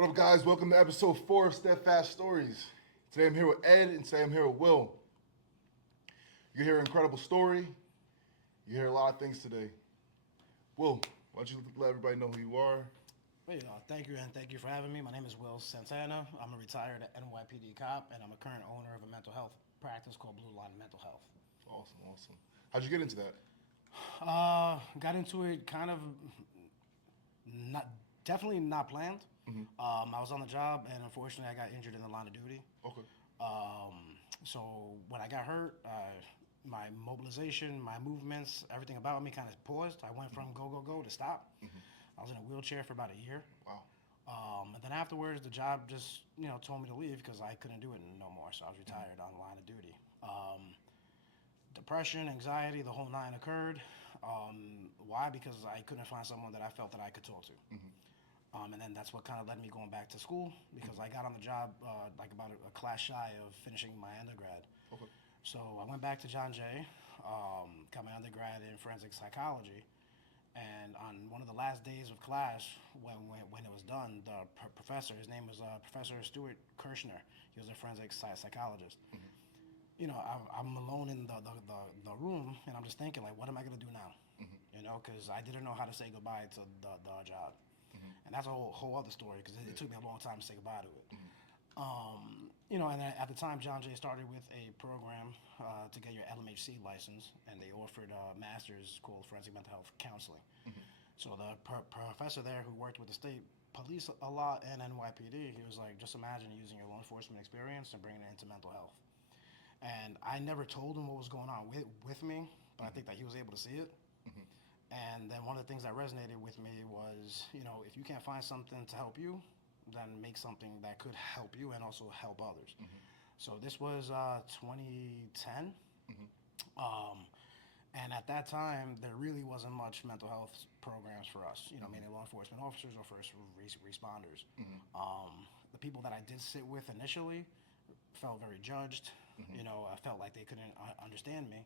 What up, guys? Welcome to episode 4 of Steadfast Stories. Today I'm here with Ed, and today I'm here with Will. You hear an incredible story. You hear a lot of things today. Will, why don't you let everybody know who you are? Thank you, and thank you for having me. My name is Will Santana. I'm a retired NYPD cop, and I'm a current owner of a mental health practice called Blue Line Mental Health. Awesome, awesome. How'd you get into that? Got into it kind of not definitely not planned. I was on the job, and unfortunately, I got injured in the line of duty. Okay. So when I got hurt, my mobilization, my movements, everything about me kind of paused. I went from go go go to stop. I was in a wheelchair for about a year. Wow. And then afterwards, the job just told me to leave because I couldn't do it no more. So I was retired on line of duty. Depression, anxiety, the whole nine occurred. Why? Because I couldn't find someone that I felt that I could talk to. And then that's what kind of led me going back to school because I got on the job like about a class shy of finishing my undergrad. Okay. So I went back to John Jay, got my undergrad in forensic psychology, and on one of the last days of class, when it was done, the professor, his name was Professor Stuart Kirshner. He was a forensic psychologist. I'm alone in the room, and I'm just thinking, like, what am I going to do now? Because I didn't know how to say goodbye to the job. And that's a whole other story because it took me a long time to say goodbye to it. And at the time, John Jay started with a program to get your LMHC license, and they offered a master's called Forensic Mental Health Counseling. So the professor there who worked with the state police a lot and NYPD, he was like, just imagine using your law enforcement experience and bringing it into mental health. And I never told him what was going on with me, but I think that he was able to see it. And then one of the things that resonated with me was, if you can't find something to help you, then make something that could help you and also help others. So this was 2010. And at that time, there really wasn't much mental health programs for us, meaning law enforcement officers or first responders. The people that I did sit with initially felt very judged. I felt like they couldn't understand me.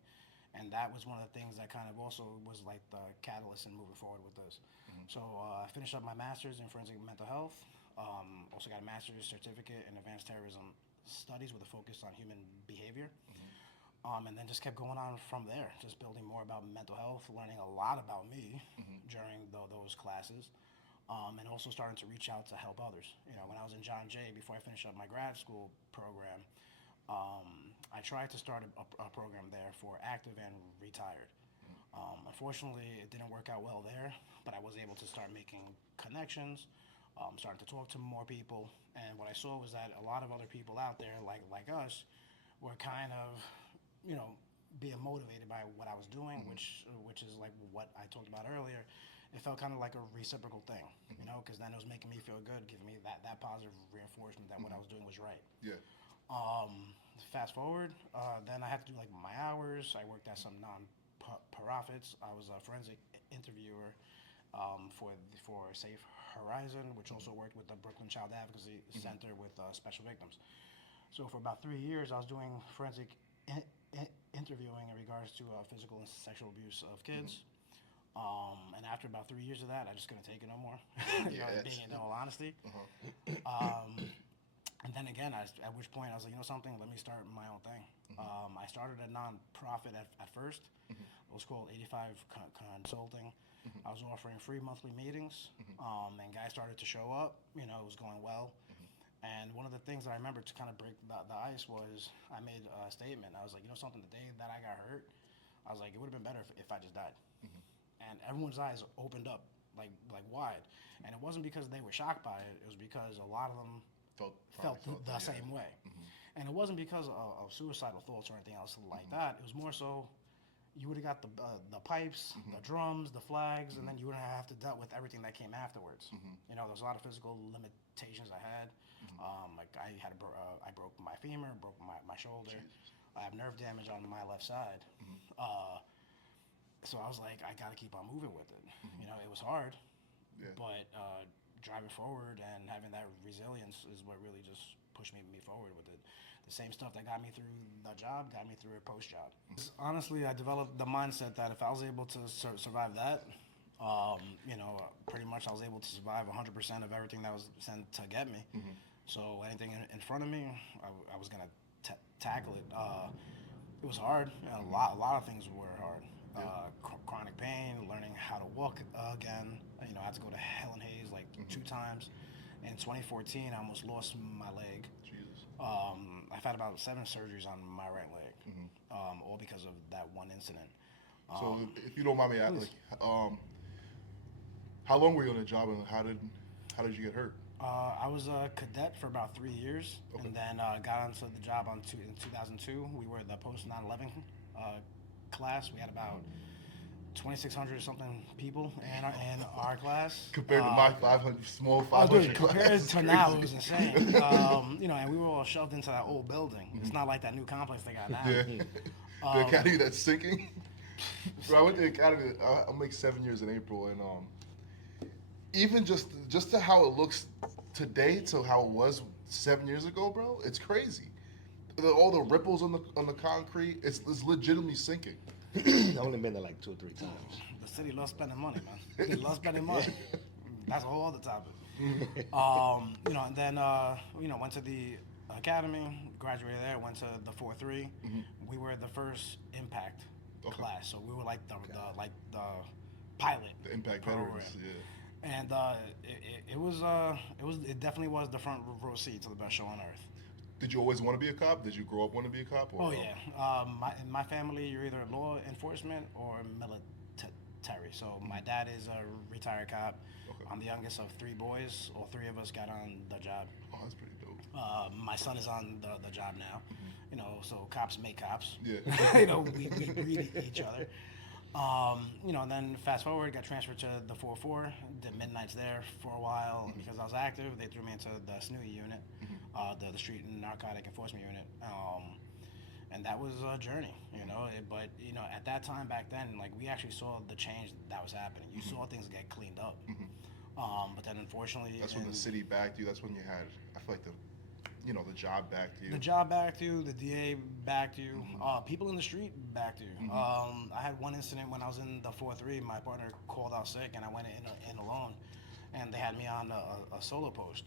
And that was one of the things that kind of also was like the catalyst in moving forward with this. So I finished up my master's in forensic mental health. Also got a master's certificate in advanced terrorism studies with a focus on human behavior. And then just kept going on from there, just building more about mental health, learning a lot about me during those classes. And also starting to reach out to help others. When I was in John Jay, before I finished up my grad school program, I tried to start a program there for active and retired. Unfortunately, it didn't work out well there, but I was able to start making connections, starting to talk to more people. And what I saw was that a lot of other people out there, like us, were kind of, being motivated by what I was doing, which is like what I talked about earlier. It felt kind of like a reciprocal thing, because then it was making me feel good, giving me that positive reinforcement that what I was doing was right. Yeah. Fast forward, then I had to do like my hours. I worked at some non-profits. I was a forensic interviewer for Safe Horizon, which also worked with the Brooklyn Child Advocacy Center with special victims. So for about 3 years, I was doing forensic interviewing in regards to physical and sexual abuse of kids. And after about 3 years of that, I just couldn't take it no more. Being in all honesty. And then again, at which point I was like, something, let me start my own thing. I started a non-profit at first. It was called 85 Consulting. I was offering free monthly meetings, and guys started to show up. It was going well. And one of the things that I remember to kind of break the ice was I made a statement. I was like, something, the day that I got hurt, I was like, it would have been better if I just died. And everyone's eyes opened up like wide. And it wasn't because they were shocked by it. It was because a lot of them felt the same way. And it wasn't because of suicidal thoughts or anything else like that. It was more so you would have got the pipes, the drums, the flags, and then you wouldn't have to deal with everything that came afterwards. There was a lot of physical limitations I had. Like I broke my femur, broke my shoulder. I have nerve damage on my left side. So I was like, I got to keep on moving with it. It was hard, but driving forward and having that resilience is what really just pushed me forward with it. The same stuff that got me through the job got me through a post job. Honestly, I developed the mindset that if I was able to survive that, Pretty much I was able to survive 100% of everything that was sent to get me. So anything in front of me, I was gonna tackle it. It was hard. A lot of things were hard. Yeah. Chronic pain, learning how to walk again. I had to go to Helen Hayes like 2 times. In 2014, I almost lost my leg. Jesus. I've had about 7 surgeries on my right leg, all because of that one incident. So if you don't mind me asking, Please. how long were you on the job, and how did you get hurt? I was a cadet for about 3 years, Okay. and then got onto the job in 2002. We were the post 9/11 class. We had about 2,600 something people in our class. Compared to my 500 small Oh, 500 dude, class, compared it's to now, it crazy. was insane. And we were all shoved into that old building. It's not like that new complex they got now. Yeah. The academy that's sinking. Bro, I went to the academy. I'll make 7 years in April, and even just to how it looks today to how it was 7 years ago, bro, it's crazy. All the ripples on the concrete, it's legitimately sinking. I've only been there like 2 or 3 times. The city loves spending money, man. They love spending money. That's a whole other topic. And then went to the academy, graduated there, went to the 4-3. We were the first impact Okay. class, so we were like the pilot. The impact program. veterans, yeah. And it definitely was the front row seat to the best show on earth. Did you always want to be a cop? Did you grow up want to be a cop? Or, Oh yeah. In my family, you're either law enforcement or military. So my dad is a retired cop. Okay. I'm the youngest of 3 boys. All 3 of us got on the job. Oh, that's pretty dope. My son is on the job now. So cops make cops. Yeah. We breed each other. And then fast forward, got transferred to the 4-4, did midnights there for a while. Because I was active, they threw me into the SNUI unit, the Street Narcotic Enforcement Unit. And that was a journey, But, at that time back then, like, we actually saw the change that was happening. You saw things get cleaned up. But then unfortunately... That's when the city backed you. That's when you had, I feel like the job backed you. The job backed you, the DA backed you, people in the street backed you. I had one incident when I was in the 4-3. My partner called out sick, and I went in alone, and they had me on a solo post.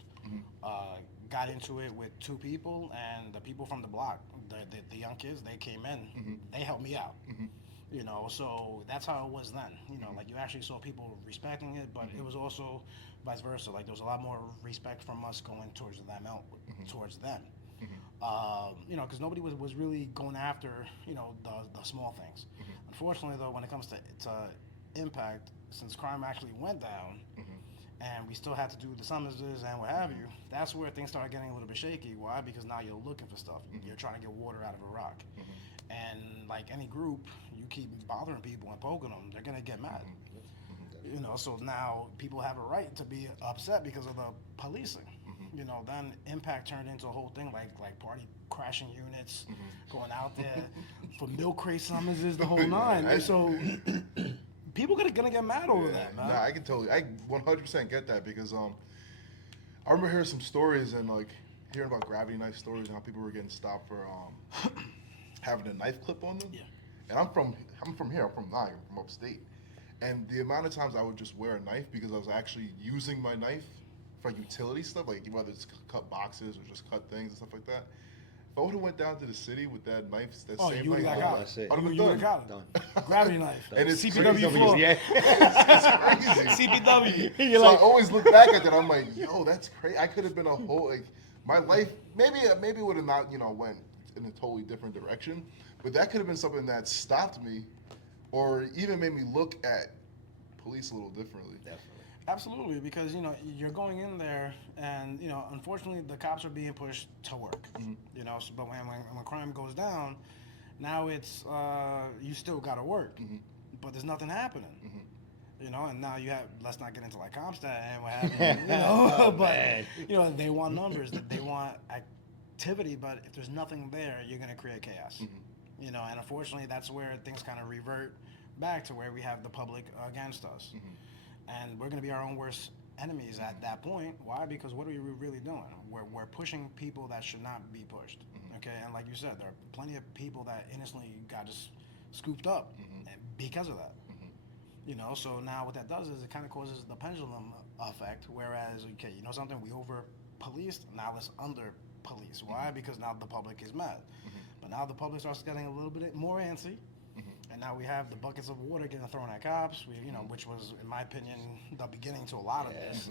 Got into it with 2 people, and the people from the block, the young kids, they came in. They helped me out. So that's how it was then. Like, you actually saw people respecting it, but it was also vice versa. Like, there was a lot more respect from us going towards them, because nobody was really going after, the small things. Unfortunately, though, when it comes to impact, since crime actually went down, and we still had to do the summonses and what have you, that's where things started getting a little bit shaky. Why? Because now you're looking for stuff. You're trying to get water out of a rock. And like any group, you keep bothering people and poking them, they're gonna get mad. So now people have a right to be upset because of the policing. Then impact turned into a whole thing, like party crashing units, going out there for milk crate summonses, the whole nine. And so people gonna get mad over that, man. Nah, I 100% get that, because I remember hearing some stories and like hearing about gravity knife stories and how people were getting stopped for having a knife clip on them. Yeah. And I'm from here. I'm from Nye. I'm from upstate. And the amount of times I would just wear a knife because I was actually using my knife for utility stuff, like whether it's cut boxes or just cut things and stuff like that. If I would have went down to the city with that knife, that same you knife, got caught. That's it. I'd have been You would've done. got it. Gravity knife. And it's CPW crazy. floor. Yeah. It's crazy. CPW. So I always look back at that. I'm like, yo, that's crazy. I could have been a whole, like, my life maybe would have not went in a totally different direction, but that could have been something that stopped me, or even made me look at police a little differently. Definitely. Absolutely, because you're going in there, and unfortunately the cops are being pushed to work. But when crime goes down, now it's you still got to work, but there's nothing happening. And now you have, let's not get into like Comstat and what have you, but they want numbers, they want activity, but if there's nothing there, you're gonna create chaos. And unfortunately that's where things kind of revert back to where we have the public against us. And we're gonna be our own worst enemies at that point. Why? Because what are we really doing? We're pushing people that should not be pushed. Okay, and like you said, there are plenty of people that innocently got just scooped up because of that. You know, so now what that does is it kind of causes the pendulum effect. Whereas, okay, you know something, we over policed, now let's under police. Why? Because now the public is mad. But now the public starts getting a little bit more antsy, and now we have the buckets of water getting thrown at cops. We, you know, which was, in my opinion, the beginning to a lot of this.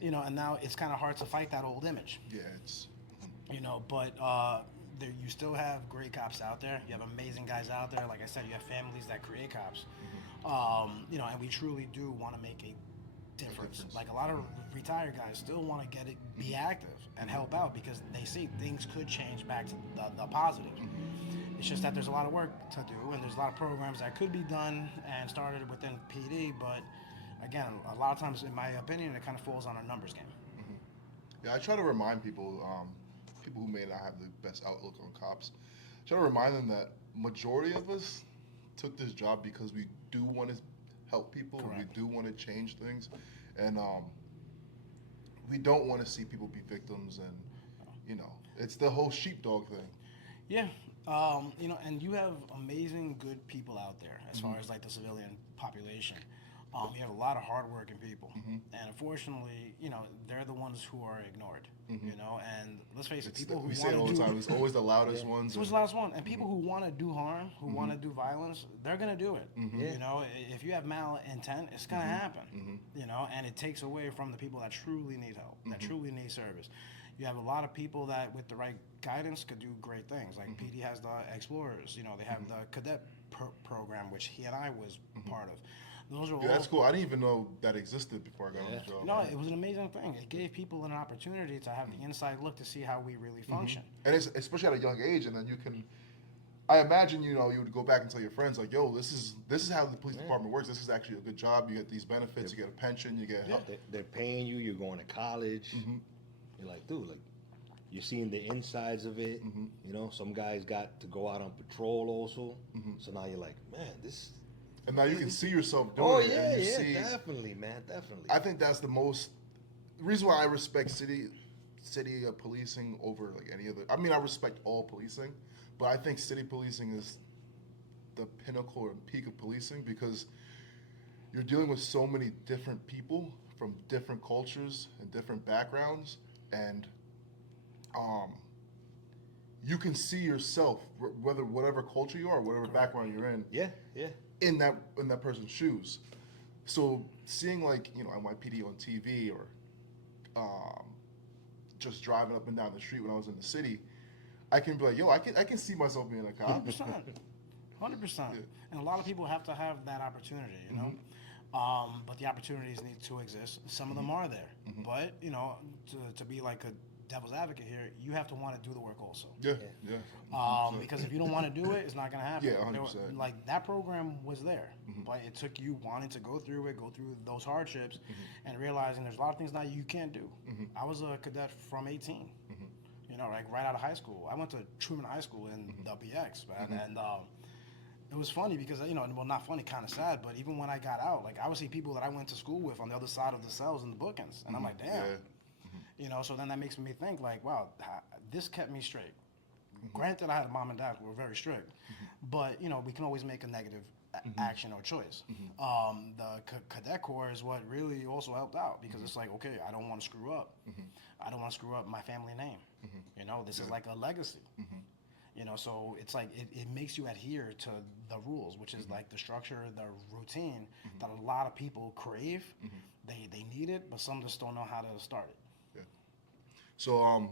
You know, and now it's kind of hard to fight that old image. Yeah, it's You know, but there, you still have great cops out there. You have amazing guys out there. Like I said, you have families that create cops. You know, and we truly do want to make a difference. Like a lot of retired guys still want to get it, be active, and help out because they see things could change back to the positive. It's just that there's a lot of work to do, and there's a lot of programs that could be done and started within PD. But again, a lot of times, in my opinion, it kind of falls on a numbers game. yeah. I try to remind people, people who may not have the best outlook on cops, try to remind them that majority of us took this job because we do want to help people. Correct. We do want to change things, and we don't want to see people be victims. And you know, it's the whole sheepdog thing. Yeah, you know, and you have amazing, good people out there as far as like the civilian population. You have a lot of hardworking people, and unfortunately, you know, they're the ones who are ignored. You know, and let's face it, people who We say it all want the to time. do It's always the loudest ones. who's the last one, and people who want to do harm, who want to do violence, they're gonna do it. You know, if you have malintent, it's gonna happen. You know, and it takes away from the people that truly need help, that truly need service. You have a lot of people that, with the right guidance, could do great things. Like PD has the Explorers. You know, they have the cadet program, which he and I was part of. Those are all. Yeah, that's cool. I didn't even know that existed before I got on the job. No, it was an amazing thing. It gave people an opportunity to have the inside look to see how we really function. And it's especially at a young age, and then you can. I imagine you would go back and tell your friends like, "Yo, this is how the police department works. This is actually a good job. You get these benefits. You get a pension. You get help." They're paying you. You're going to college. You're like, dude, like, you're seeing the insides of it. You know, some guys got to go out on patrol also. So now you're like, man, this. And now you can see yourself doing Oh it. yeah, and you yeah, see, definitely, man, definitely. I think that's the reason why I respect city policing over like any other. I mean, I respect all policing, but I think city policing is the pinnacle or peak of policing because you're dealing with so many different people from different cultures and different backgrounds, and you can see yourself, whether whatever culture you are, whatever background you're in, Yeah. in that person's shoes. So seeing like NYPD on TV or just driving up and down the street when I was in the city, I can be like, yo, I can see myself being a cop. 100%. 100%. And a lot of people have to have that opportunity, you know. But the opportunities need to exist. Some of them are there. But, you know, to be like a devil's advocate here, you have to want to do the work also. Yeah. Because if you don't want to do it, it's not going to happen. Yeah, 100%. Like, that program was there, but it took you wanting to go through those hardships, and realizing there's a lot of things now you can't do. I was a cadet from 18, you know, like right out of high school. I went to Truman High School in WX, man, and it was funny because, you know, well, not funny, kind of sad, but even when I got out, like, I would see people that I went to school with on the other side of the cells in the bookings, and I'm like, damn. Yeah. You know, so then that makes me think like, wow, this kept me straight. Granted, I had a mom and dad who were very strict, but, you know, we can always make a negative action or choice. The cadet corps is what really also helped out because it's like, okay, I don't want to screw up. I don't want to screw up my family name. You know, this is like a legacy. You know, so it's like it makes you adhere to the rules, which is like the structure, the routine that a lot of people crave. They need it, but some just don't know how to start it. So,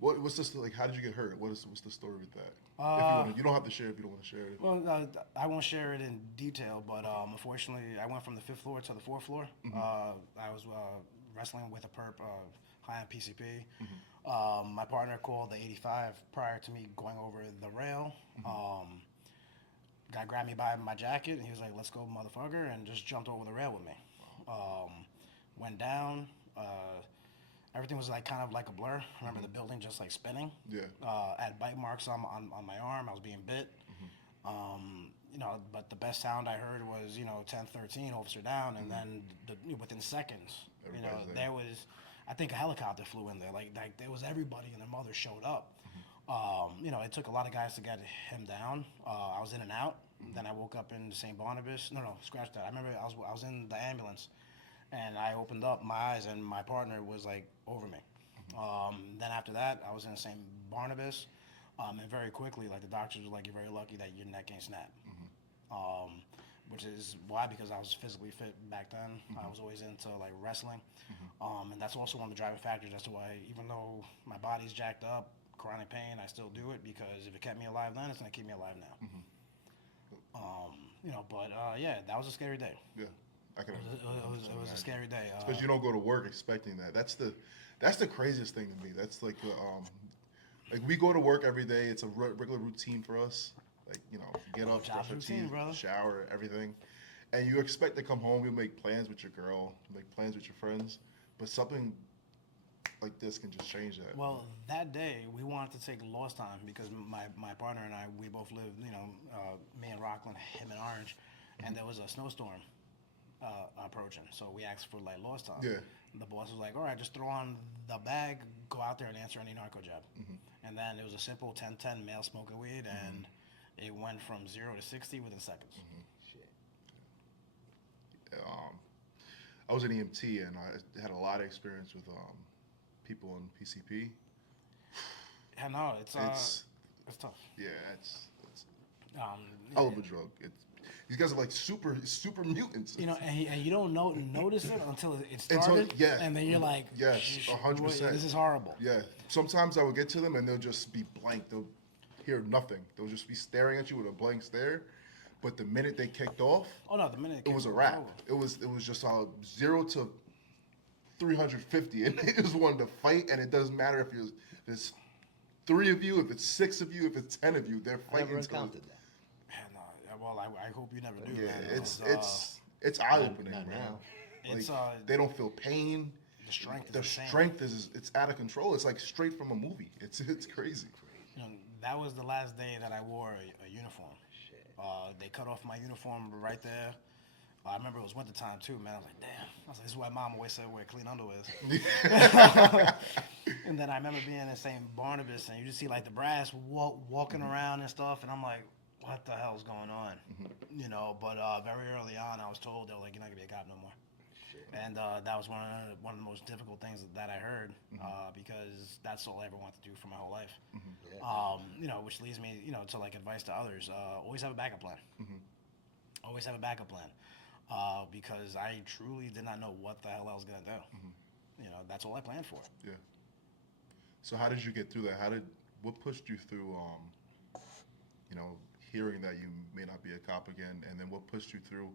what's this like? How did you get hurt? What's the story with that? You don't have to share if you don't want to share it. Well, I won't share it in detail, but unfortunately, I went from the 5th floor to the 4th floor. I was wrestling with a perp high on PCP. My partner called the 85 prior to me going over the rail. Guy grabbed me by my jacket, and he was like, "Let's go, motherfucker," and just jumped over the rail with me. Went down. Everything was like kind of like a blur. I remember the building just like spinning. Yeah. I had bite marks on my arm. I was being bit. You know, but the best sound I heard was, you know, 10-13, officer down, and then within seconds, Everybody's there. there was, I think a helicopter flew in there. Like there was everybody and their mother showed up. You know, it took a lot of guys to get him down. I was in and out. Then I woke up in St. Barnabas. No, scratch that. I remember I was in the ambulance, and I opened up my eyes, and my partner was like over me. Then after that, I was in St. Barnabas, and very quickly, like the doctors were like, "You're very lucky that your neck ain't snapped." Which is why, because I was physically fit back then. I was always into like wrestling, and that's also one of the driving factors as to why, even though my body's jacked up, chronic pain, I still do it, because if it kept me alive then, it's gonna keep me alive now. But yeah, that was a scary day. Yeah, I can. It was a scary day. Especially you don't go to work expecting that. That's the craziest thing to me. That's like we go to work every day. It's a regular routine for us. Like, get up, brush your teeth, shower, everything, and you expect to come home. You make plans with your girl, make plans with your friends, but something like this can just change that. Well, that day we wanted to take lost time because my partner and I, we both lived, me and Rockland, him and Orange, and there was a snowstorm approaching. So we asked for like lost time. Yeah. The boss was like, "All right, just throw on the bag, go out there and answer any narco job." And then it was a simple 10-10 male smoking weed, and it went from 0 to 60 within seconds. Shit. I was an EMT, and I had a lot of experience with people on PCP. Yeah, no, it's tough. Yeah, it's Um, hell of a drug. These guys are like super mutants. And you don't notice it until it started. Yeah. And then you're like, yes, 100%. This is horrible. Yeah. Sometimes I would get to them and they'll just be blank. They'll hear nothing. They'll just be staring at you with a blank stare. But the minute they kicked off, Oh no, the minute it was a wrap. It was just 0 to 350, and they just wanted to fight. And it doesn't matter if it's 3 of you, if it's 6 of you, if it's 10 of you. They're I fighting. never encountered that. Well, I hope you never do. Yeah, man. it's eye opening, not man. now. It's Like, they don't feel pain. the strength. The is insane. strength is it's out of control. It's like straight from a movie. It's crazy. That was the last day that I wore a uniform. Shit. They cut off my uniform right there. I remember it was wintertime too, man. I was like, damn. I was like, this is why Mom always said wear clean underwear. And then I remember being in St. Barnabas, and you just see like the brass walking around and stuff, and I'm like, what the hell's going on? But very early on, I was told they were like, you're not gonna be a cop no more. Shit. And that was one of the most difficult things that I heard, because that's all I ever wanted to do for my whole life. Yeah. Which leads me, to like advice to others. Always have a backup plan. Always have a backup plan, because I truly did not know what the hell I was gonna do. That's all I planned for. Yeah. So how did you get through that? What pushed you through? Hearing that you may not be a cop again, and then what pushed you through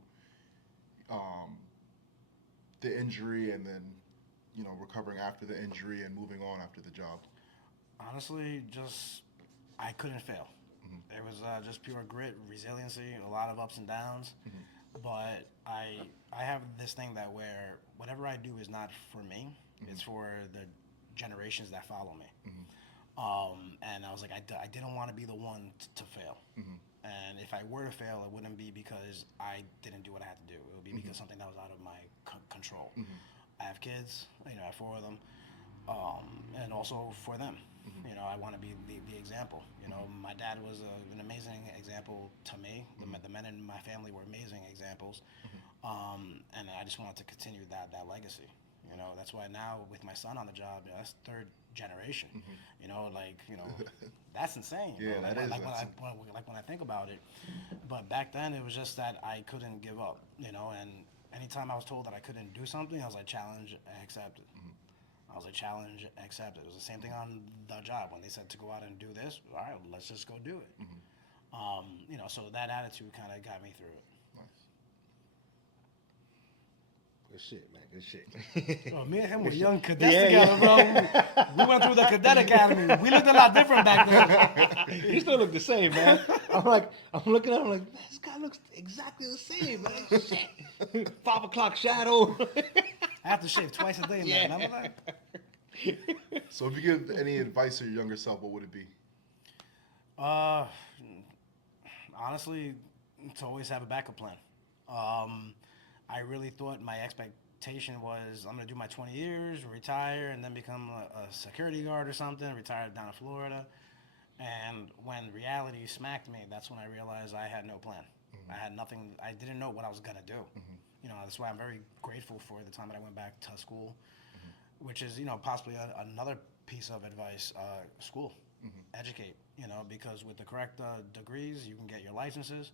the injury, and then recovering after the injury and moving on after the job? Honestly, just I couldn't fail. It was just pure grit, resiliency, a lot of ups and downs. But I have this thing that where whatever I do is not for me; it's for the generations that follow me. And I was like, I didn't want to be the one to fail. And if I were to fail, it wouldn't be because I didn't do what I had to do. It would be because something that was out of my control. I have kids, I have 4 of them, and also for them. I want to be the example. My dad was an amazing example to me. The men in my family were amazing examples. And I just wanted to continue that legacy. That's why now with my son on the job, that's 3rd generation. That's insane. Yeah, that is. When I think about it. But back then, it was just that I couldn't give up. And anytime I was told that I couldn't do something, I was like, challenge accepted. I was like, challenge accepted. It was the same thing on the job when they said to go out and do this. All right, let's just go do it. So that attitude kind of got me through it. Good shit, man. Good shit. Oh, me and him were young cadets together, bro. We went through the cadet academy. We looked a lot different back then. He still look the same, man. I'm looking at him like, this guy looks exactly the same, man. Shit. 5 o'clock shadow. I have to shave twice a day, man. Remember that? So if you give any advice to your younger self, what would it be? Honestly, to always have a backup plan. I really thought my expectation was I'm going to do my 20 years, retire, and then become a security guard or something, retire down in Florida. And when reality smacked me, that's when I realized I had no plan. I had nothing. I didn't know what I was gonna do. You know, that's why I'm very grateful for the time that I went back to school, which is, you know, possibly another piece of advice. School, educate. You know, because with the correct degrees, you can get your licenses.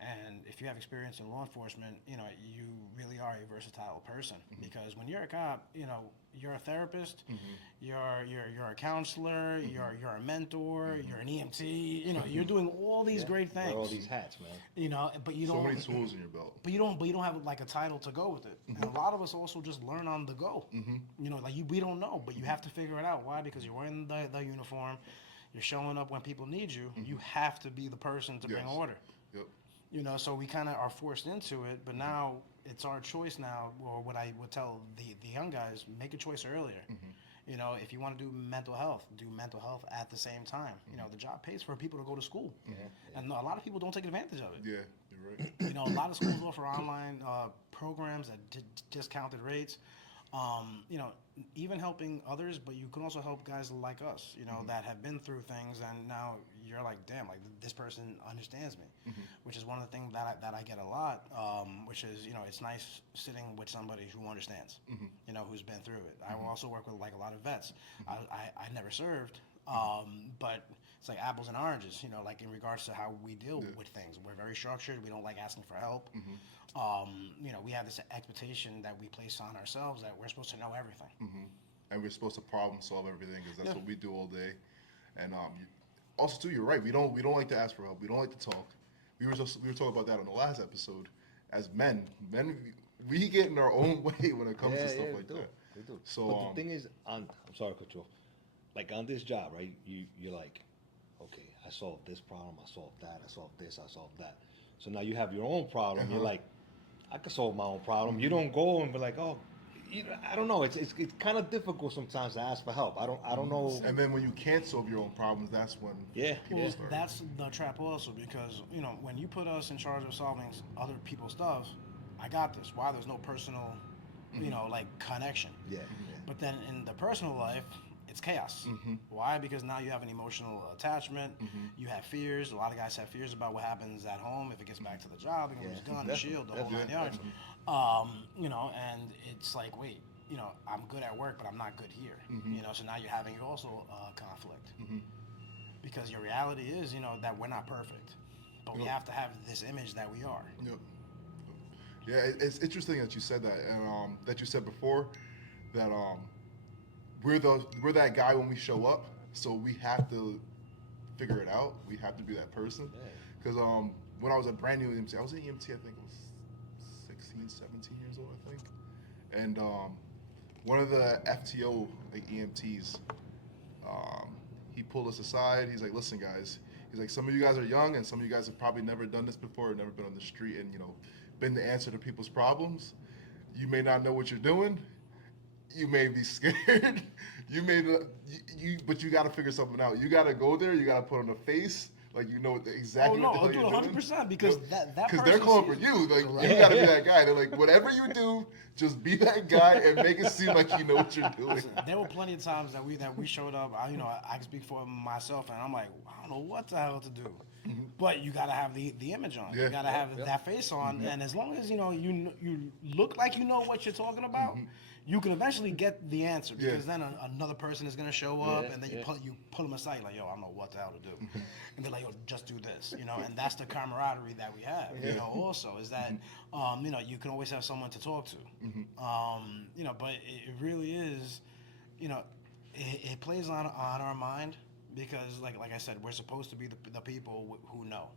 And if you have experience in law enforcement, you know, you really are a versatile person. Because when you're a cop, you know, you're a therapist, you're a counselor, you're a mentor, you're an EMT. You know, you're doing all these great things. Wear all these hats, man. You know, but you So don't. many tools in your belt. But you don't have like a title to go with it. And a lot of us also just learn on the go. You know, like we don't know, but you have to figure it out. Why? Because you're wearing the uniform, you're showing up when people need you. You have to be the person to bring order. Yep. You know, so we kind of are forced into it, but now it's our choice now, or what I would tell the young guys, make a choice earlier. You know, if you want to do mental health at the same time. You know, the job pays for people to go to school. And a lot of people don't take advantage of it. Yeah, you're right. You know, a lot of schools offer online programs at discounted rates. You know, even helping others, but you can also help guys like us, you know, that have been through things, and now you're like, damn, like this person understands me, which is one of the things that I get a lot, which is, you know, it's nice sitting with somebody who understands, you know, who's been through it. I also work with like a lot of vets. I never served, but it's like apples and oranges, you know, like in regards to how we deal with things. We're very structured. We don't like asking for help. You know, we have this expectation that we place on ourselves that we're supposed to know everything. And we're supposed to problem solve everything because that's what we do all day. And also too, you're right. We don't like to ask for help. We don't like to talk. We were talking about that on the last episode. As men, we get in our own way when it comes to stuff like that. We do. So, but the thing is, I'm sorry to cut you off. Like on this job, right? You're like, okay, I solved this problem. I solved that. I solved this. I solved that. So now you have your own problem. You're like, I can solve my own problem. You don't go and be like, oh, I don't know. It's kind of difficult sometimes to ask for help. I don't know. And then when you can't solve your own problems, that's when Well, that's the trap also, because, you know, when you put us in charge of solving other people's stuff, I got this. Why? There's no personal, you know, like connection. But then in the personal life, it's chaos. Why? Because now you have an emotional attachment. You have fears. A lot of guys have fears about what happens at home if it gets back to the job. It goes gun, the shield, the whole 9 yards. You know, and it's like, wait, you know, I'm good at work, but I'm not good here. You know, so now you're having also a conflict. Because your reality is, you know, that we're not perfect, but we have to have this image that we are. Yeah, it's interesting that you said that, and that you said before that we're that guy when we show up, so we have to figure it out. We have to be that person. Because when I was a brand new EMT, I was an EMT, I think I was 16, 17 years old, I think. And one of the FTO like EMTs, he pulled us aside. He's like, listen, guys. He's like, some of you guys are young, and some of you guys have probably never done this before, or never been on the street, and, you know, been the answer to people's problems. You may not know what you're doing. You may be scared. You may not, but you got to figure something out. You got to go there. You got to put on a face like you know exactly what the hell you're doing. 100%, because because they're calling for you. Like you got to be that guy. They're like, whatever you do, just be that guy and make it seem like you know what you're doing. Listen, there were plenty of times that we showed up. I can speak for myself, and I'm like, I don't know what the hell to do. But you gotta have the image on. You gotta have that face on, and as long as you look like you know what you're talking about, you can eventually get the answer. Because then another person is gonna show up, and then you pull them aside like, yo, I don't know what the hell to do, and they're like, yo, just do this, you know. And that's the camaraderie that we have. You know, also is that you know, you can always have someone to talk to. You know, but it really is, you know, it plays on our mind. Because, like I said, we're supposed to be the people who know.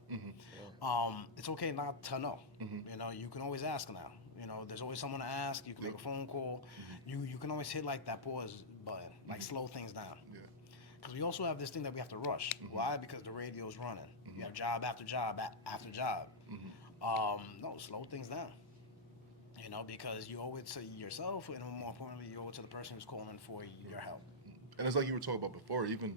It's okay not to know. You know, you can always ask now. You know, there's always someone to ask. You can make a phone call. You can always hit like that pause button, like slow things down. Because we also have this thing that we have to rush. Why? Because the radio's running. You have job after job after job. No, slow things down. You know, because you owe it to yourself, and more importantly, you owe it to the person who's calling for your help. And it's like you were talking about before, even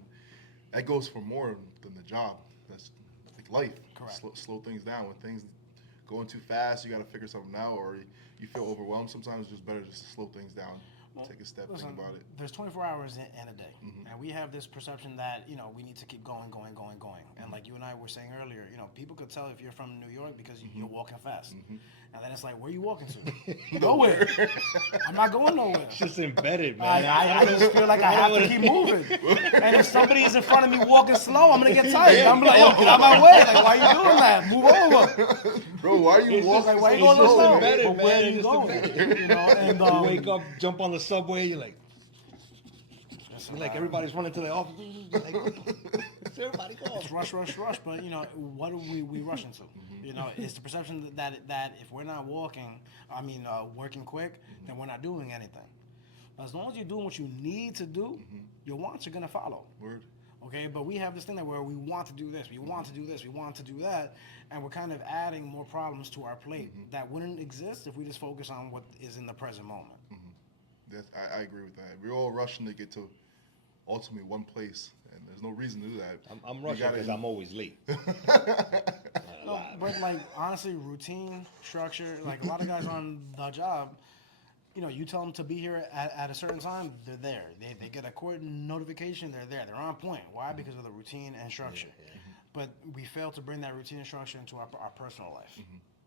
that goes for more than the job. That's like life. Correct. Slow things down. When things going too fast, you got to figure something out, or you feel overwhelmed. Sometimes it's just better just to slow things down. take a step, Listen, think about it. there's 24 hours in a day, and we have this perception that we need to keep going. And like you and I were saying earlier, people could tell if you're from New York because you're walking fast, and then it's like, where are you walking to? Nowhere. I'm not going nowhere. It's just embedded, man. I just feel like I have to keep moving. And if somebody's in front of me walking slow, I'm gonna get tired. I'm like, yo, get out of my way. Like, why are you doing that? Move over. Bro, why are you It's walking? Like, why you it's going so just slow? embedded, But man. where are It's you just going? embedded. And You wake up, jump on the subway, you're like everybody's running to the office. You're like, where's everybody going? It's rush. But what are we rushing to? It's the perception that if we're not working quick, then we're not doing anything. As long as you're doing what you need to do, your wants are gonna follow. Word. Okay, but we have this thing that where we want to do this, we want to do this, we want to do that, and we're kind of adding more problems to our plate that wouldn't exist if we just focus on what is in the present moment. I agree with that. We're all rushing to get to ultimately one place, and there's no reason to do that. I'm rushing because I'm always late. No, but like honestly, routine, structure, like a lot of guys on the job, you tell them to be here at a certain time, they're there. They get a court notification, they're there. They're on point. Why? Because of the routine and structure. But we fail to bring that routine and structure into our personal life.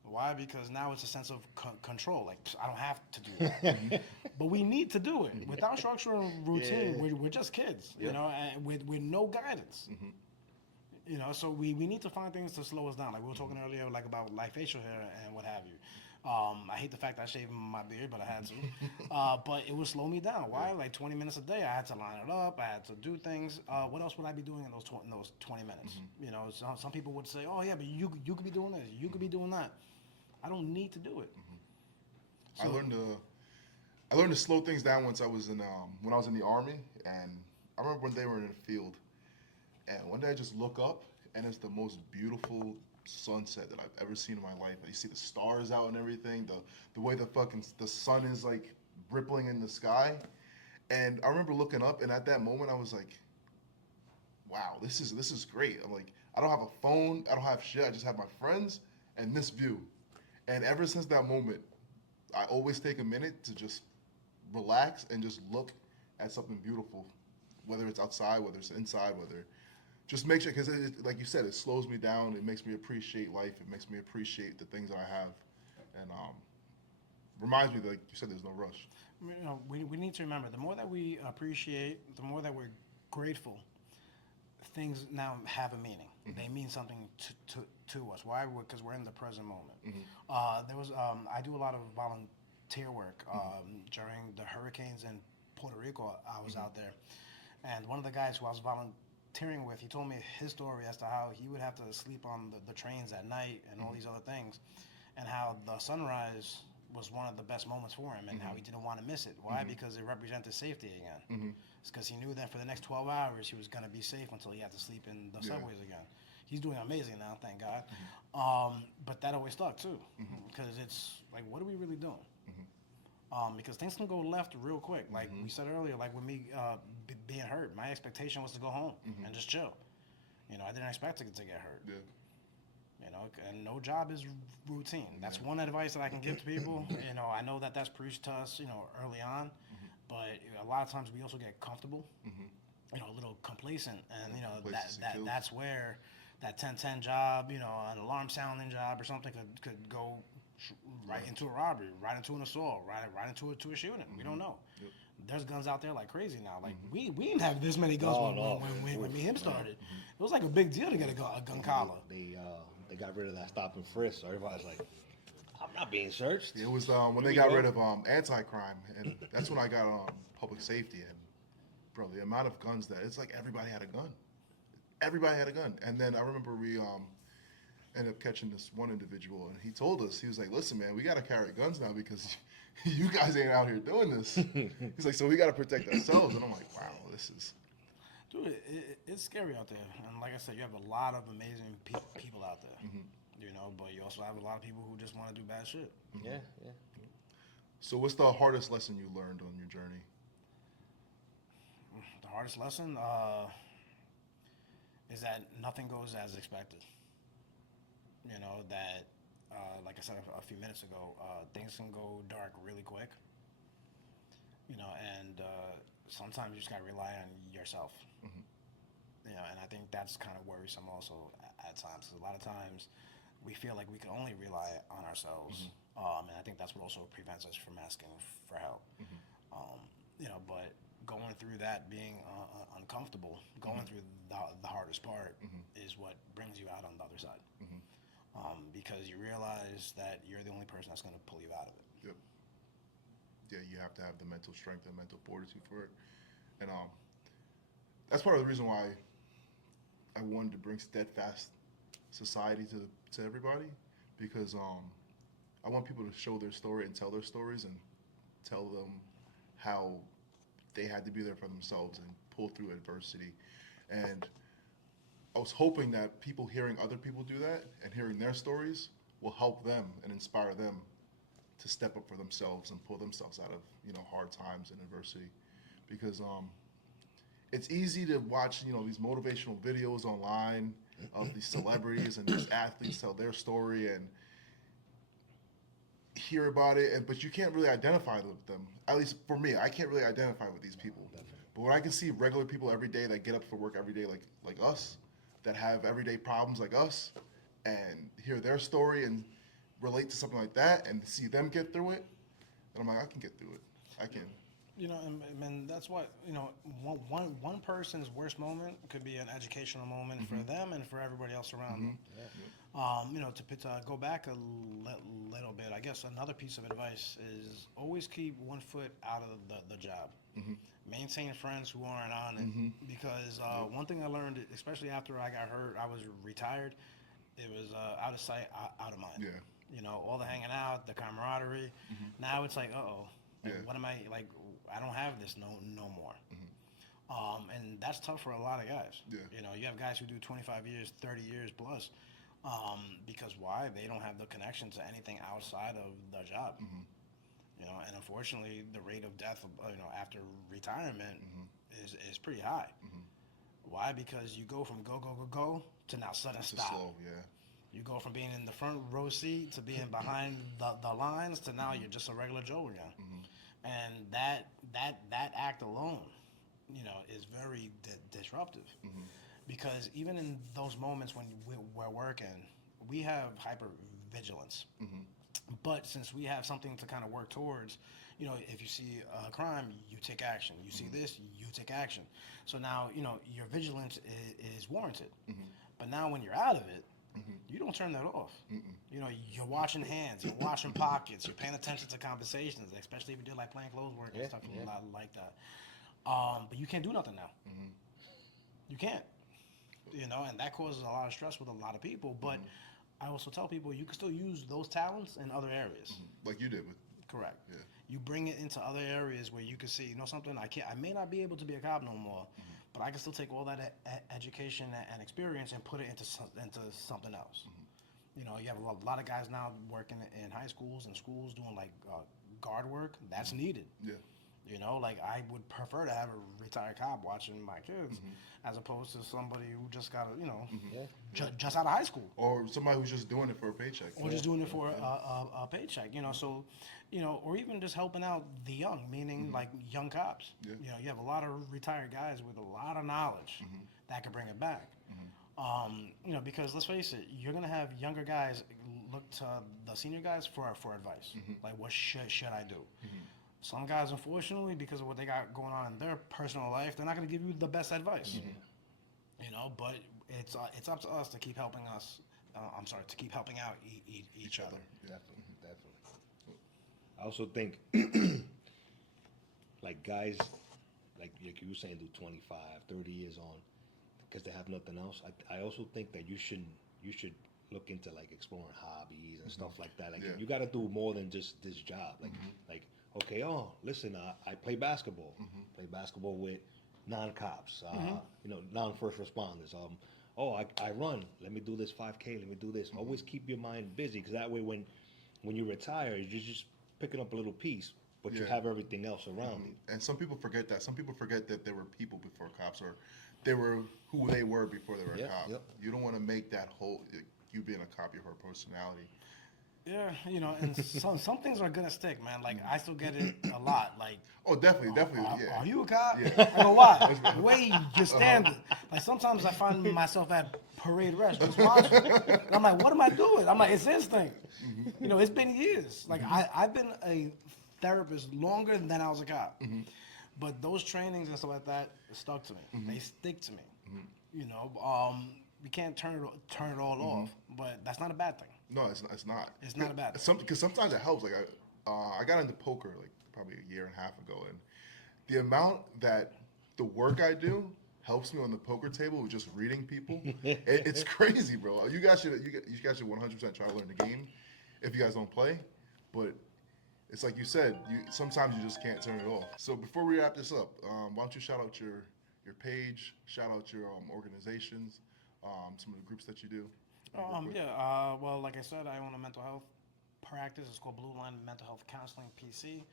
Why? Because now it's a sense of control. Like, I don't have to do that. But we need to do it. Without structure and routine, we're just kids, and with no guidance. So we need to find things to slow us down. Like we were talking earlier, like about like facial hair and what have you. I hate the fact that I shaved my beard, but I had to. But it would slow me down. Why? Like 20 minutes a day, I had to line it up. I had to do things. What else would I be doing in those 20 minutes? Some people would say, "Oh yeah, but you could be doing this. You could be doing that." I don't need to do it. So, I learned to slow things down once I was when I was in the Army, and I remember one day we were in the field, and one day I just look up, and it's the most beautiful sunset that I've ever seen in my life. You see the stars out and everything, the way the sun is like rippling in the sky, and I remember looking up, and at that moment I was like, wow, this is great. I'm like, I don't have a phone, I don't have shit, I just have my friends and this view. And ever since that moment, I always take a minute to just relax and just look at something beautiful, whether it's outside, whether it's inside, just make sure, because like you said, it slows me down. It makes me appreciate life. It makes me appreciate the things that I have, and reminds me that, like you said, there's no rush. We need to remember, the more that we appreciate, the more that we're grateful, things now have a meaning. They mean something to us. Why? Because we're in the present moment. I do a lot of volunteer work during the hurricanes in Puerto Rico. I was out there, and one of the guys who I was volunteering with, he told me his story as to how he would have to sleep on the trains at night and all these other things, and how the sunrise was one of the best moments for him, and how he didn't want to miss it. Why? Because it represented safety again. It's because he knew that for the next 12 hours he was going to be safe until he had to sleep in the subways again. He's doing amazing now, thank God. But that always stuck too, because it's like, what are we really doing? Because things can go left real quick. Like we said earlier, like with me being hurt, my expectation was to go home and just chill. I didn't expect to get hurt. Yeah. And no job is routine. That's one advice that I can give to people. I know that that's preached to us, early on, but a lot of times we also get comfortable, a little complacent, and that's where that 10-10 job, an alarm sounding job or something could go right into a robbery, right into an assault, right into a shooting. We don't know. Yep. There's guns out there like crazy now. Like we didn't have this many guns when me and him started. It was like a big deal to get a gun collar. They got rid of that stop and frisk, so everybody's like, I'm not being searched. It was when they got rid of anti-crime, and that's when I got public safety. And bro, the amount of guns that it's like everybody had a gun. Everybody had a gun. And then I remember we ended up catching this one individual, and he told us, he was like, listen, man, we got to carry guns now because you guys ain't out here doing this. He's like, so we got to protect ourselves. And I'm like, wow, this is... Dude, it's scary out there. And like I said, you have a lot of amazing people out there. But you also have a lot of people who just want to do bad shit. Yeah. So what's the hardest lesson you learned on your journey? The hardest lesson is that nothing goes as expected. That, like I said a few minutes ago, things can go dark really quick. and sometimes you just gotta rely on yourself. And I think that's kind of worrisome also at times. 'Cause a lot of times we feel like we can only rely on ourselves, and I think that's what also prevents us from asking for help. But going through that, being uncomfortable, going through the hardest part is what brings you out on the other side. Because you realize that you're the only person that's going to pull you out of it. Yep. Yeah, you have to have the mental strength and mental fortitude for it. And that's part of the reason why I wanted to bring Steadfast Society to everybody, because I want people to show their story and tell their stories and tell them how they had to be there for themselves and pull through adversity. And I was hoping that people hearing other people do that and hearing their stories will help them and inspire them to step up for themselves and pull themselves out of hard times and adversity. Because it's easy to watch these motivational videos online of these celebrities and these athletes tell their story and hear about it, but you can't really identify with them. At least for me, I can't really identify with these people. But when I can see regular people every day that get up for work every day like us, that have everyday problems like us, and hear their story and relate to something like that and see them get through it, then I'm like, I can get through it. I can. And that's what one person's worst moment could be an educational moment for them and for everybody else around them. To go back a little bit, I guess another piece of advice is always keep one foot out of the job. Maintain friends who aren't on it, because one thing I learned, especially after I got hurt, I was retired. It was out of sight, out of mind. Yeah. All the hanging out, the camaraderie. Now it's like, what am I like? I don't have this no more. And that's tough for a lot of guys. Yeah. You have guys who do 25 years, 30 years plus, because why? They don't have the connection to anything outside of the job. And unfortunately, the rate of death, after retirement is pretty high. Why? Because you go from go to now sudden stop. Slow, yeah. You go from being in the front row seat to being behind the lines to now you're just a regular Joe again. And that act alone, is very disruptive. Because even in those moments when we're working, we have hypervigilance. But since we have something to kind of work towards, if you see a crime, you take action. You see this, you take action. So now, your vigilance is warranted. But now when you're out of it, you don't turn that off. You're watching hands, you're watching pockets, you're paying attention to conversations, especially if you did like plain clothes work and stuff like that. But you can't do nothing now. You can't. And that causes a lot of stress with a lot of people. But I also tell people you can still use those talents in other areas. Like you did with. Correct. Yeah. You bring it into other areas where you can see, something, I may not be able to be a cop no more, but I can still take all that education and experience and put it into something else. You have a lot of guys now working in high schools and schools doing like guard work. That's needed. Yeah. Like I would prefer to have a retired cop watching my kids as opposed to somebody who just got just out of high school. Or somebody who's just doing it for a paycheck. Or just doing it for a paycheck, so, or even just helping out the young, meaning like young cops. Yeah. You have a lot of retired guys with a lot of knowledge that can bring it back. Because let's face it, you're going to have younger guys look to the senior guys for advice. Like, what should I do? Some guys, unfortunately, because of what they got going on in their personal life, they're not going to give you the best advice. But it's up to us to keep helping us. To keep helping out each other. Definitely. I also think, like guys, like you were saying, do 25, 30 years on, because they have nothing else. I also think that you should look into like exploring hobbies and stuff like that. Like you got to do more than just this job. Like okay, listen, I play basketball. Play basketball with non-cops, non-first responders. I run. Let me do this 5K. Let me do this. Always keep your mind busy, because that way when you retire, you're just picking up a little piece, but you have everything else around you. And some people forget that. Some people forget that there were people before cops, or they were who they were before they were a cop. You don't want to make that whole, you being a cop, your whole personality. Yeah, and some things are gonna stick, man. Like I still get it a lot. Like, Oh, definitely, definitely, yeah. Are you a cop? Yeah. I go, why? The way you're standing. Like sometimes I find myself at parade rest just watching. And I'm like, what am I doing? I'm like, it's instinct. You know, it's been years. Like I've been a therapist longer than I was a cop. But those trainings and stuff like that stuck to me. They stick to me. You know, we can't turn it all off, but that's not a bad thing. No, it's not. It's not. It's not a bad thing. Because sometimes it helps. Like I got into poker like probably a year and a half ago, and the amount that the work I do helps me on the poker table with just reading people, it's crazy, bro. You guys should 100% try to learn the game if you guys don't play, but it's like you said, sometimes you just can't turn it off. So before we wrap this up, why don't you shout out your page, shout out your organizations, some of the groups that you do. Well, like I said, I own a mental health practice. It's called Blue Line Mental Health Counseling PC.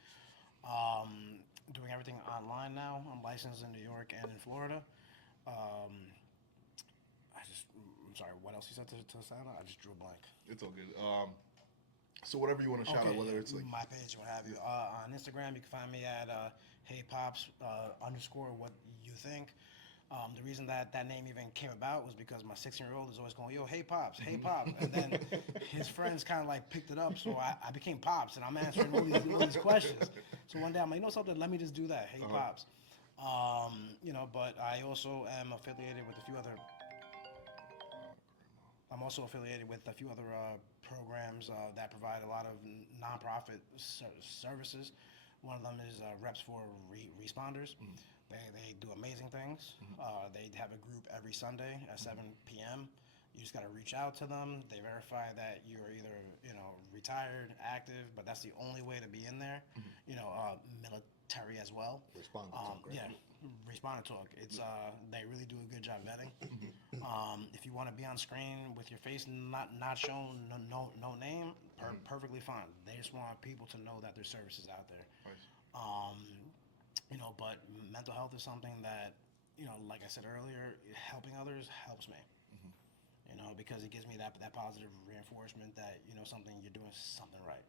Doing everything online now. I'm licensed in New York and in Florida. I'm sorry, what else you said to sign up? I just drew a blank. It's all good. So whatever you want to shout out, whether it's like my page, what have you. On Instagram, you can find me at @HeyPops _ what you think. The reason that name even came about was because my 16-year-old is always going, yo, hey Pops, hey Pop. And then his friends kind of like picked it up, so I became Pops, and I'm answering all these questions. So one day I'm like, you know something, let me just do that, hey Pops. You know, but I also am affiliated with a few other programs that provide a lot of nonprofit services. One of them is Reps for Responders. They do amazing things. They have a group every Sunday at 7 p.m. You just got to reach out to them. They verify that you're either, retired, active, but that's the only way to be in there. Military as well. Respond to talk, right? Yeah, respond to talk. It's they really do a good job vetting. If you want to be on screen with your face not shown, no name, perfectly fine. They just want people to know that there's services out there. Nice. But mental health is something that, like I said earlier, helping others helps me. Because it gives me that positive reinforcement that, you're doing something right.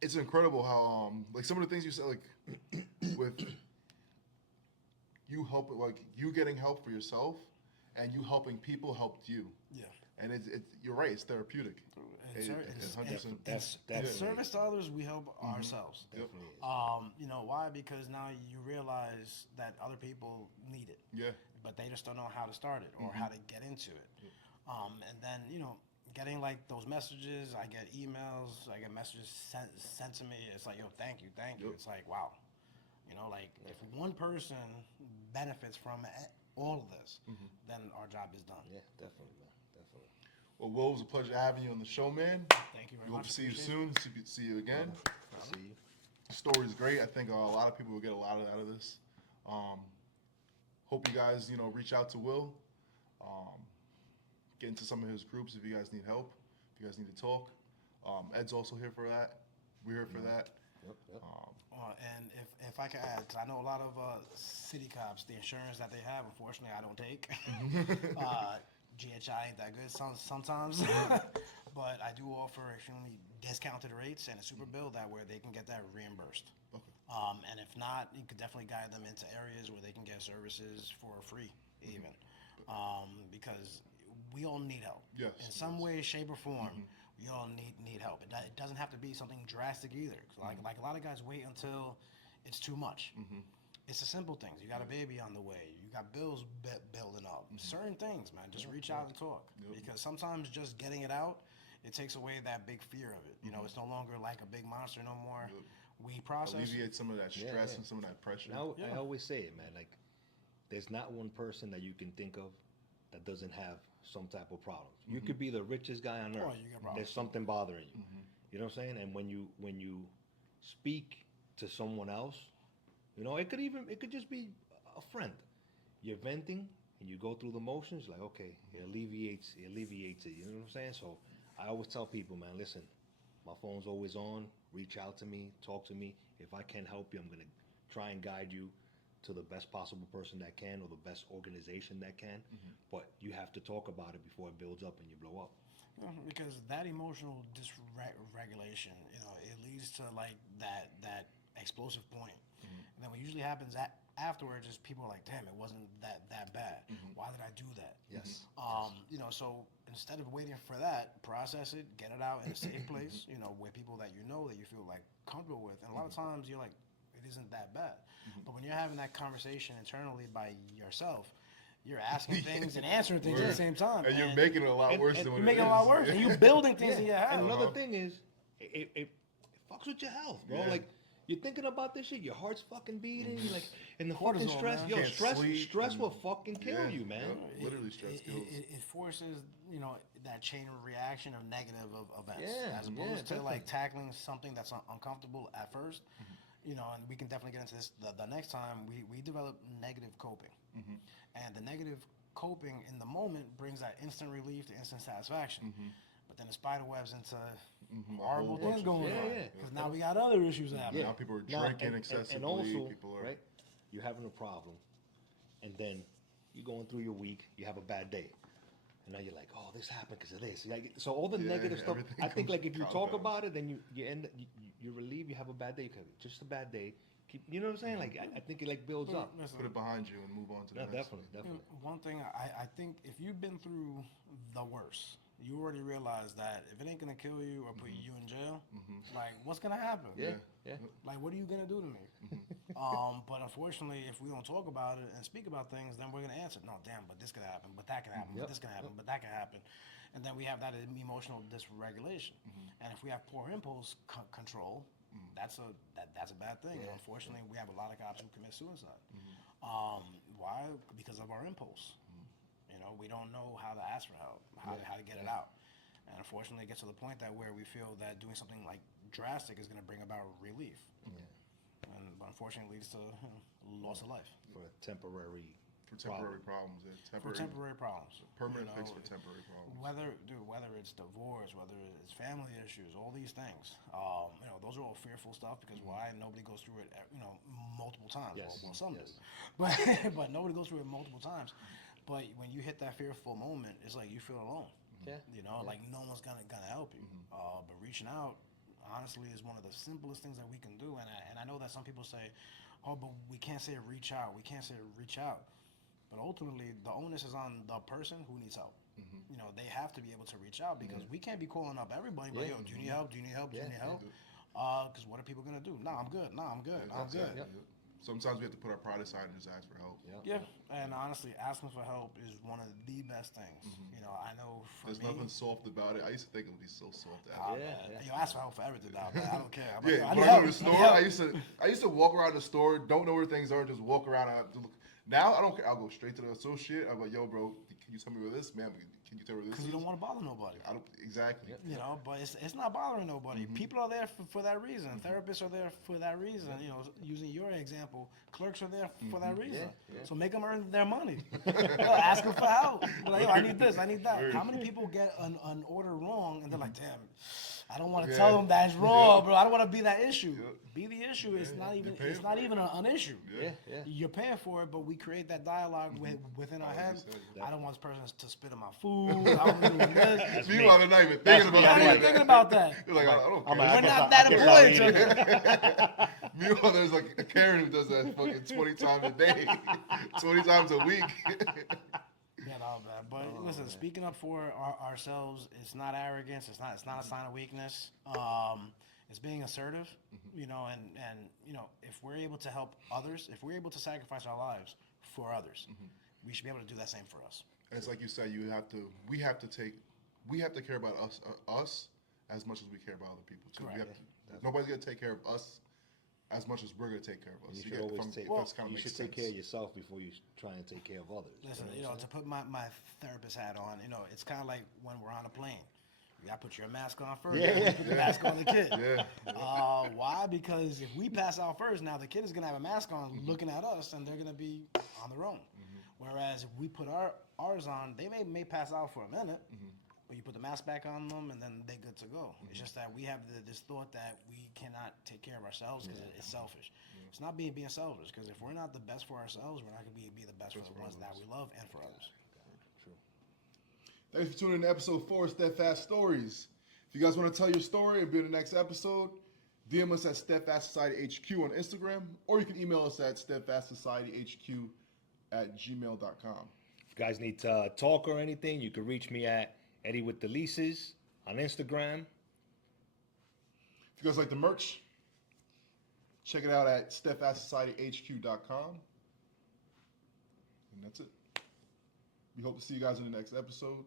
It's incredible how like some of the things you said, like with you you getting help for yourself and you helping people helped you. Yeah. And you're right, it's therapeutic. In service to others, we help ourselves. Definitely. Why? Because now you realize that other people need it. Yeah. But they just don't know how to start it or how to get into it. And then, getting like those messages, I get emails, I get messages sent to me. It's like, yo, thank you. Yep. It's like, wow. If one person benefits from all of this, then our job is done. Yeah, definitely, man. Definitely. Well, Will, it was a pleasure having you on the show, man. Thank you very We hope much. to see you soon. See you again. I'll see you. The story's great. I think a lot of people will get a lot out of this. Hope you guys, reach out to Will. Get into some of his groups if you guys need help. If you guys need to talk. Ed's also here for that. We're here for that. Yep. And if I could add, because I know a lot of city cops, the insurance that they have, unfortunately, I don't take. GHI ain't that good sometimes, but I do offer extremely discounted rates and a super bill where they can get that reimbursed. Okay. And if not, you could definitely guide them into areas where they can get services for free, even, because we all need help. Yes. In some way, shape, or form. We all need help. It doesn't have to be something drastic either. Like a lot of guys wait until it's too much. It's the simple things. You got a baby on the way. You got bills building up. Certain things, man. Just reach out and talk. Because sometimes just getting it out, it takes away that big fear of it. It's no longer like a big monster no more. We process. Alleviate some of that stress and some of that pressure. I always say it, man. Like, there's not one person that you can think of that doesn't have some type of problem. You could be the richest guy on earth. You got problems. There's something bothering you. You know what I'm saying? And when you speak to someone else, it could just be a friend. You're venting and you go through the motions, like, okay, it alleviates it. You know what I'm saying? So I always tell people, man, listen, my phone's always on. Reach out to me, talk to me. If I can help you, I'm gonna try and guide you to the best possible person that can, or the best organization that can. But you have to talk about it before it builds up and you blow up. Yeah, because that emotional dysregulation, it leads to like that explosive point. And then what usually happens afterwards is people are like, damn, it wasn't that bad. Why did I do that? Yes. So instead of waiting for that, process it, get it out in a safe place, where people that that you feel like comfortable with. And a lot of times you're like, it isn't that bad. But when you're having that conversation internally by yourself, you're asking things and answering things at the same time. And you're making it a lot worse than what you're it making is. it a lot worse. And you're building things in your head. And another thing is, it fucks with your health, bro. Yeah. Like, you're thinking about this shit, your heart's fucking beating, like, and the Cortisol, fucking stress, man. yo, Can't stress sleep will fucking kill you, man. Yeah, literally stress kills. It forces, that chain of reaction of negative events. Yeah, As opposed to definitely. like tackling something that's uncomfortable at first. And we can definitely get into this the next time. We develop negative coping. And the negative coping in the moment brings that instant relief to instant satisfaction. But then the spider webs into horrible things going on. Because now we got other issues happening. Now people are drinking excessively. And also, people are right, you're having a problem, and then you're going through your week, you have a bad day. And now you're like, oh, this happened because of this. So all the negative stuff, everything I think, comes like, if you talk compounds. about it, then you're relieved, you have a bad day. Just a bad day. You know what I'm saying? Like, I think it, like, builds up. Listen, put it behind you and move on to the No, next. definitely. one thing I think if you've been through the worst, you already realize that if it ain't gonna kill you or put you in jail, like what's gonna happen? Yeah. Like what are you gonna do to me? But unfortunately, if we don't talk about it and speak about things, then we're gonna answer. No, damn, but this could happen, but that could happen, but this could happen, but that could happen, and then we have that emotional dysregulation. And if we have poor impulse control, that's a bad thing. And unfortunately, we have a lot of cops who commit suicide. Why? Because of our impulse. We don't know how to ask for help, how to get it out. And unfortunately, it gets to the point that where we feel that doing something like drastic is going to bring about relief. But unfortunately, it leads to loss of life. For a temporary problems. For temporary problems. Permanent fix for temporary problems. Whether it's divorce, whether it's family issues, all these things. Those are all fearful stuff because why? Nobody goes through it, multiple times. Yes. Well, some do. But nobody goes through it multiple times. But when you hit that fearful moment, it's like you feel alone. Like no one's gonna help you. But reaching out, honestly, is one of the simplest things that we can do. And I know that some people say, "Oh, but we can't say reach out. We can't say reach out." But ultimately, the onus is on the person who needs help. They have to be able to reach out because we can't be calling up everybody. But yo, do you need help? Do you need help? Do you need help? Because what are people gonna do? No, I'm good. No, I'm good. I'm good. Sometimes we have to put our pride aside and just ask for help. Yeah, and honestly, asking for help is one of the best things. I know for There's me, nothing soft about it. I used to think it would be so soft to ask. Yo, ask for help for everything now, man. I don't care. I'm Yeah, like, when I go to the store, I used to walk around the store, don't know where things are, just walk around. Now I don't care. I'll go straight to the associate. I'm like, yo, bro, can you tell me where this, man? Can you tell me where this is? Because you don't want to bother nobody. I don't exactly. But it's not bothering nobody. People are there for that reason. Therapists are there for that reason. Using your example, clerks are there for that reason. So make them earn their money. Ask them for help. Like, yo, I need this, I need that. How many people get an order wrong and they're like, damn, I don't want to tell them that it's wrong, bro. I don't want to be that issue. Be the issue. It's not even. It's not even an issue. You're paying for it, but we create that dialogue within our head. I don't want this person to spit in my food. I don't want to do this. Meanwhile, they're not even thinking about Not even thinking about that. They're like, I don't care. We're not that important to them. Meanwhile, there's like a Karen who does that fucking 20 times a day, 20 times a week. Man. But listen, speaking up for ourselves, it's not arrogance. It's not a sign of weakness. It's being assertive. And if we're able to help others, if we're able to sacrifice our lives for others, we should be able to do that same for us. And it's like you said, we have to care about us as much as we care about other people too. Correct. Nobody's gonna take care of us as much as we're gonna take care of us. You should always take care of yourself before you try and take care of others. Listen, to put my therapist hat on, it's kind of like when we're on a plane. You gotta put your mask on first. Put the mask on the kid. Why? Because if we pass out first, now the kid is gonna have a mask on, looking at us, and they're gonna be on their own. Whereas if we put ours on, they may pass out for a minute, but you put the mask back on them, and then they're good to go. It's just that we have this thought that we cannot take care of ourselves because it's selfish. It's not being selfish, because if we're not the best for ourselves, we're not gonna be the best for the ones that we love and for others. True. Thanks for tuning in to episode 4 of Steadfast Stories. If you guys want to tell your story and be in the next episode, DM us at Steadfast Society HQ on Instagram, or you can email us at steadfastsociety.hq@gmail.com. If you guys need to talk or anything, you can reach me at Eddie with the Leases on Instagram. If you guys like the merch, check it out at steadfastsociety.hq.com. And that's it. We hope to see you guys in the next episode.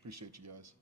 Appreciate you guys.